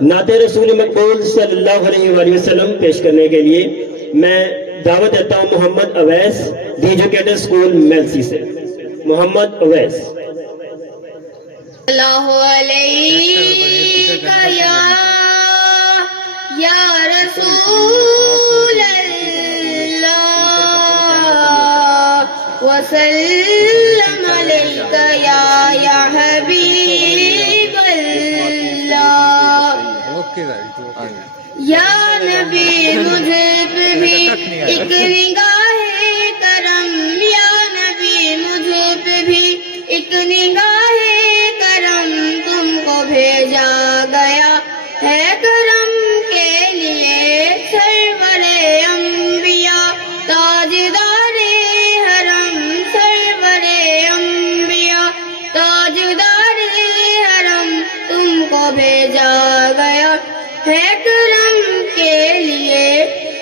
نعت رسول مقبول صلی اللہ علیہ وآلہ وسلم پیش کرنے کے لیے میں دعوت دیتا ہوں محمد اویس دی ایجوکیٹر اسکول میلسی سے. محمد اویس. اللہ علیکہ یا رسول اللہ وسلم علیکہ یا حبیب اللہ. یا نبی مجھ پہ بھی ایک نگاہ کرم، یا نبی مجھ پہ بھی ایک نگاہ کرم، تم کو بھیجا گیا ہے کرم کے لیے. سرور انبیاء تاجدار حرم، سرور انبیاء تاجدار حرم، تم کو بھیجا گیا ہے کرم کے لیے.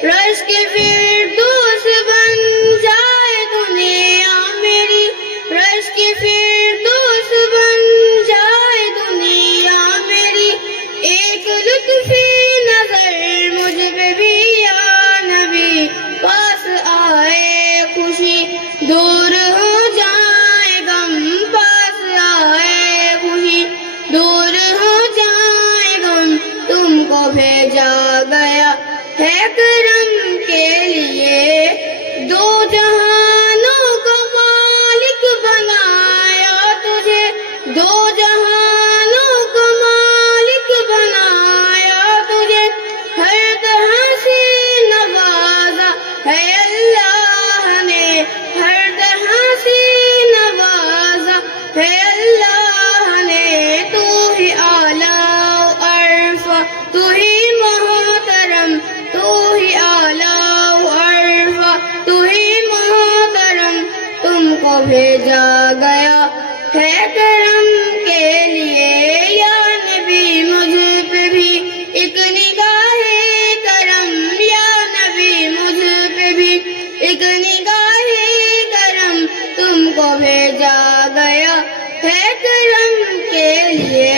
رش کے فردوس بن جائے دنیا میری، رش کے فردوس بن جائے دنیا میری. ایک لطفی نظر مجھ پہ بھی یا نبی، پاس آئے خوشی دور ہو جائے غم، پاس آئے خوشی دور ہو جائے غم، تم کو بھیجا گیا ہے کرم کے لیے. دو جہانوں کا مالک بنایا تجھے، دو جہانوں کا مالک بنایا تجھے. ہر طرح سے نوازا ہے اللہ نے، ہر طرح سے نوازا ہے اللہ نے. تو ہی اعلیٰ و عرفہ، تو ہی محترم، تو ہی اعلیٰ و عرفہ، تو ہی محترم، تم کو بھیجا گیا ہے کرم کے لیے. یا نبی مجھ پہ بھی ایک نگاہ کرم، یا نبی مجھ پہ بھی ایک نگاہ کرم، تم کو بھیجا گیا ہے کرم کے لیے.